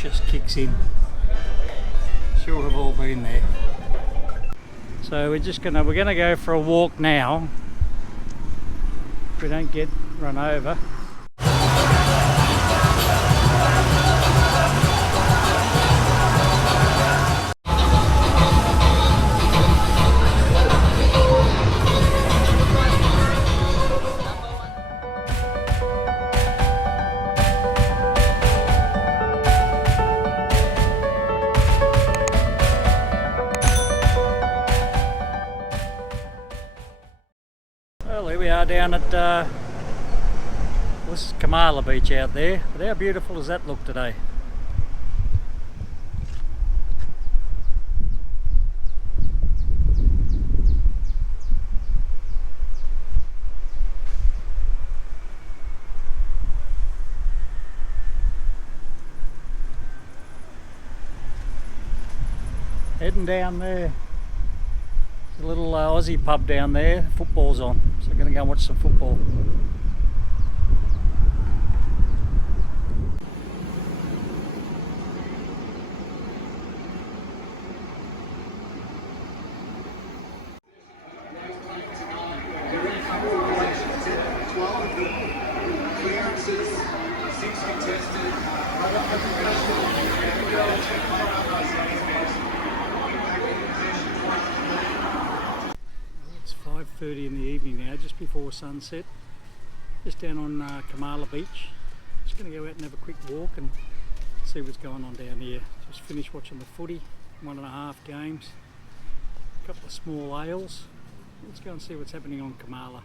cautious kicks in. Sure have all been there. So we're gonna go for a walk now. If we don't get run over. Well, here we are down at this is Kamala Beach out there, but how beautiful does that look today? Heading down there. There's a little Aussie pub down there, football's on, so I'm going to go and watch some football. It's 5:30 in the evening now, just before sunset. Just down on Kamala Beach. Just going to go out and have a quick walk and see what's going on down here. Just finished watching the footy, 1.5 games, a couple of small ales. Let's go and see what's happening on Kamala.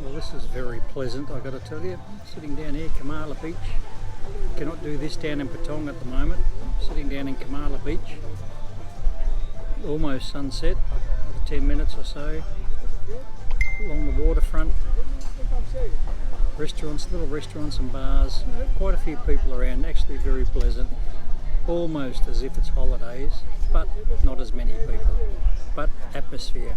Well, this is very pleasant, I've got to tell you. Sitting down here, Kamala Beach. Cannot do this down in Patong at the moment. Sitting down in Kamala Beach. Almost sunset, another 10 minutes or so. Along the waterfront. Restaurants, little restaurants and bars. Quite a few people around, actually very pleasant. Almost as if it's holidays, but not as many people. But atmosphere.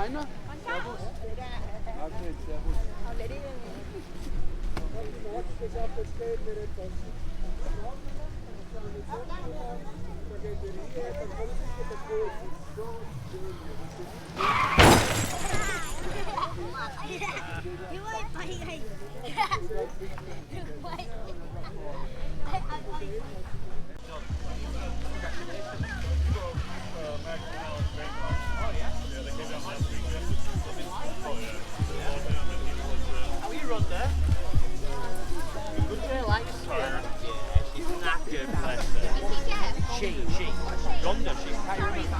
Heiner. Okay, servus. How are you, Rhonda? Good girl, like she's knackered, bless her. She. Rhonda, she can't remember.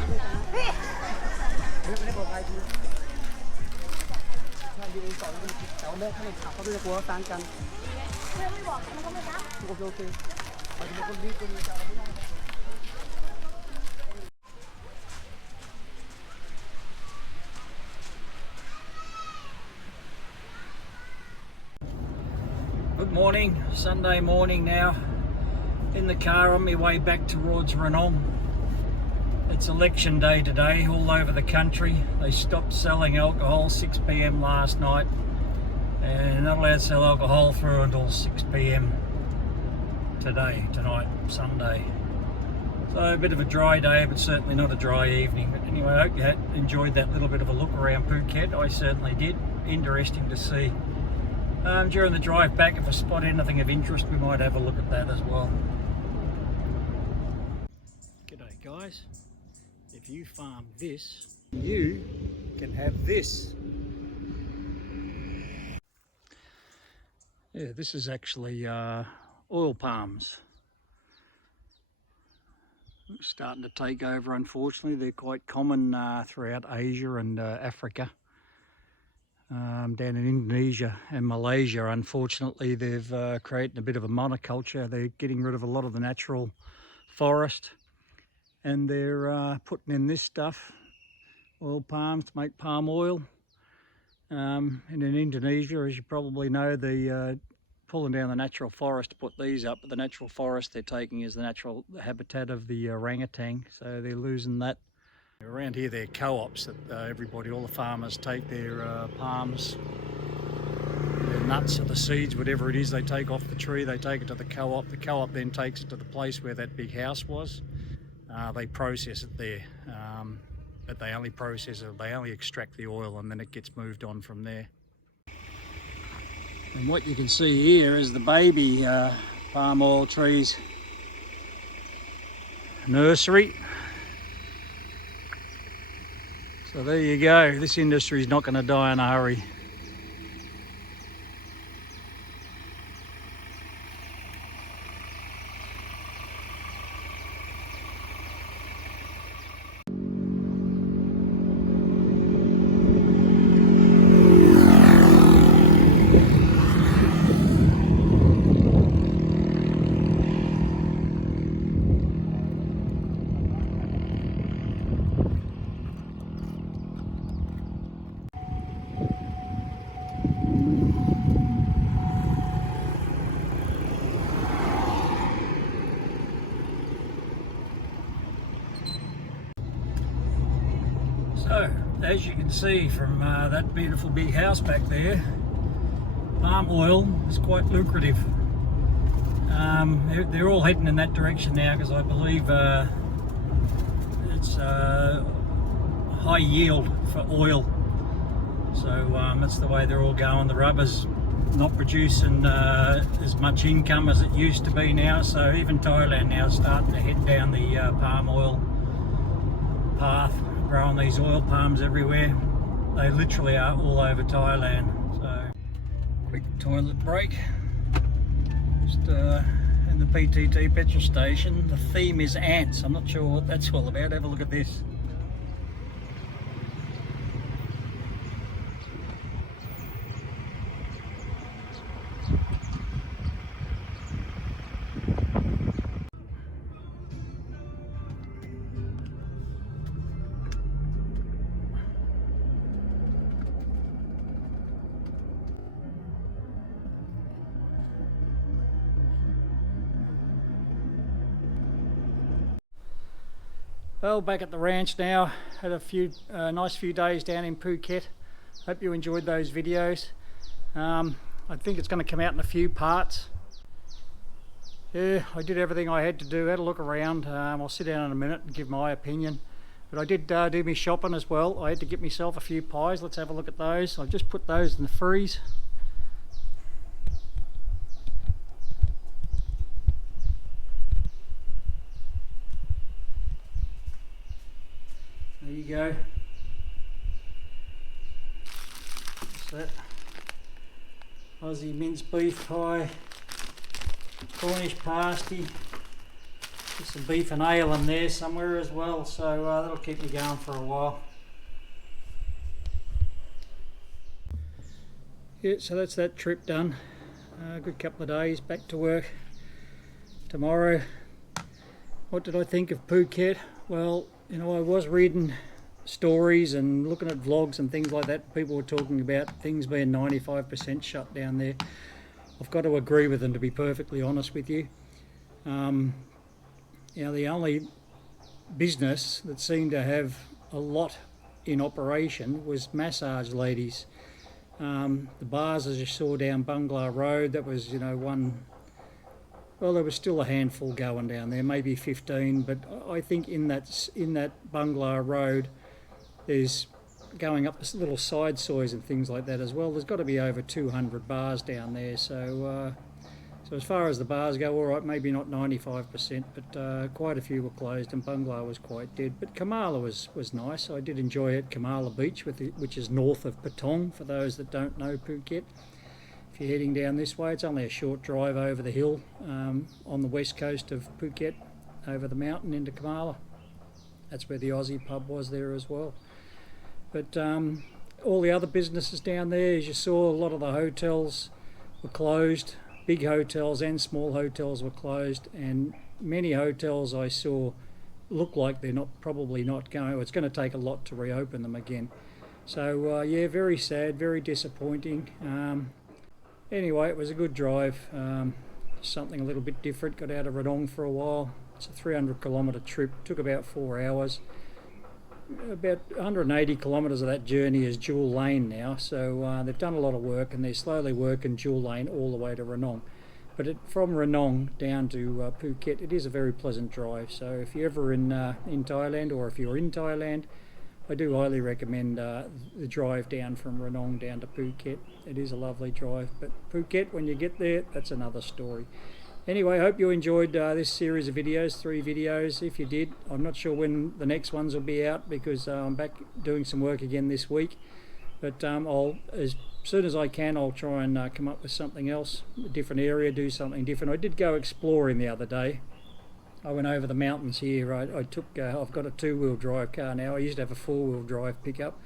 Good morning, Sunday morning now. In the car on my way back towards Ranong. It's election day today all over the country. They stopped selling alcohol 6 p.m. last night and not allowed to sell alcohol through until 6 p.m. tonight, Sunday. So a bit of a dry day, but certainly not a dry evening. But anyway, I hope you enjoyed that little bit of a look around Phuket. I certainly did. Interesting to see. During the drive back, if I spot anything of interest, we might have a look at that as well. G'day guys. If you farm this, you can have this. Yeah, this is actually oil palms. Starting to take over, unfortunately. They're quite common throughout Asia and Africa. Down in Indonesia and Malaysia, unfortunately, they've created a bit of a monoculture. They're getting rid of a lot of the natural forest and they're putting in this stuff, oil palms, to make palm oil. And in Indonesia, as you probably know, they're pulling down the natural forest to put these up, but the natural forest they're taking is the natural habitat of the orangutan, so they're losing that. Around here they're co-ops that everybody, all the farmers take their palms, their nuts or the seeds, whatever it is they take off the tree, they take it to the co-op. The co-op then takes it to the place where that big house was. They process it there, but they only process it, they only extract the oil and then it gets moved on from there. And what you can see here is the baby palm oil trees nursery. So there you go, this industry is not going to die in a hurry. So, as you can see from that beautiful big house back there, palm oil is quite lucrative. They're all heading in that direction now because I believe it's high yield for oil. So that's the way they're all going. The rubber's not producing as much income as it used to be now, so even Thailand now is starting to head down the palm oil path, growing these oil palms everywhere. They literally are all over Thailand. So quick toilet break. Just in the PTT petrol station. The theme is ants. I'm not sure what that's all about. Have a look at this. Well, back at the ranch now. Had a few nice few days down in Phuket. Hope you enjoyed those videos. I think it's going to come out in a few parts. Yeah, I did everything I had to do. Had a look around. I'll sit down in a minute and give my opinion. But I did do my shopping as well. I had to get myself a few pies. Let's have a look at those. I've just put those in the freeze. There you go. What's that? Aussie mince beef pie, Cornish pasty, there's some beef and ale in there somewhere as well, so that'll keep me going for a while. Yeah, so that's that trip done. A good couple of days, back to work tomorrow. What did I think of Phuket? Well, you know, I was reading stories and looking at vlogs and things like that. People were talking about things being 95% shut down there. I've got to agree with them, to be perfectly honest with you. You know, the only business that seemed to have a lot in operation was massage ladies. The bars, as you saw down Bungalow Road, that was, you know, one. Well, there was still a handful going down there, maybe 15, but I think in that Bungalow Road, there's going up this little side soys and things like that as well. There's got to be over 200 bars down there, so as far as the bars go, all right, maybe not 95%, but quite a few were closed, and Bungalow was quite dead. But Kamala was nice. I did enjoy it. Kamala Beach, which is north of Patong, for those that don't know Phuket. If you're heading down this way, it's only a short drive over the hill on the west coast of Phuket, over the mountain into Kamala. That's where the Aussie pub was there as well. But all the other businesses down there, as you saw, a lot of the hotels were closed. Big hotels and small hotels were closed, and many hotels I saw look like they're probably not going. It's going to take a lot to reopen them again. So yeah, very sad, very disappointing. Anyway, it was a good drive. Something a little bit different. Got out of Ranong for a while. It's a 300-kilometre trip. Took about 4 hours. About 180 kilometres of that journey is dual lane now, so they've done a lot of work, and they're slowly working dual lane all the way to Ranong. But from Ranong down to Phuket, it is a very pleasant drive. So if you're ever in Thailand, or if you're in Thailand, I do highly recommend the drive down from Ranong down to Phuket. It is a lovely drive, but Phuket, when you get there, that's another story. Anyway, I hope you enjoyed this series of videos, 3 videos. If you did, I'm not sure when the next ones will be out, because I'm back doing some work again this week. But as soon as I can, I'll try and come up with something else, a different area, do something different. I did go exploring the other day. I went over the mountains here. I've got a 2-wheel drive car now. I used to have a 4-wheel drive pickup.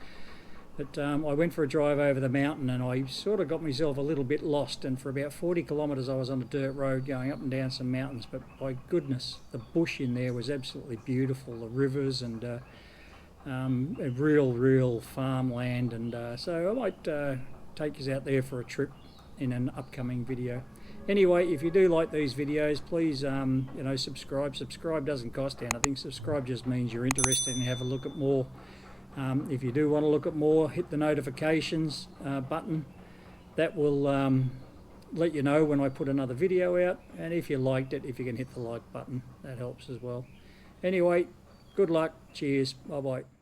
But I went for a drive over the mountain, and I sort of got myself a little bit lost, and for about 40 kilometres I was on a dirt road going up and down some mountains. But by goodness, the bush in there was absolutely beautiful, the rivers, and a real farmland, and so I might take you out there for a trip in an upcoming video. Anyway, if you do like these videos, please you know, subscribe. Subscribe doesn't cost anything. Subscribe just means you're interested and have a look at more. If you do want to look at more, hit the notifications button. That will let you know when I put another video out, and if you liked it, if you can hit the like button, that helps as well. Anyway, good luck, cheers, bye bye.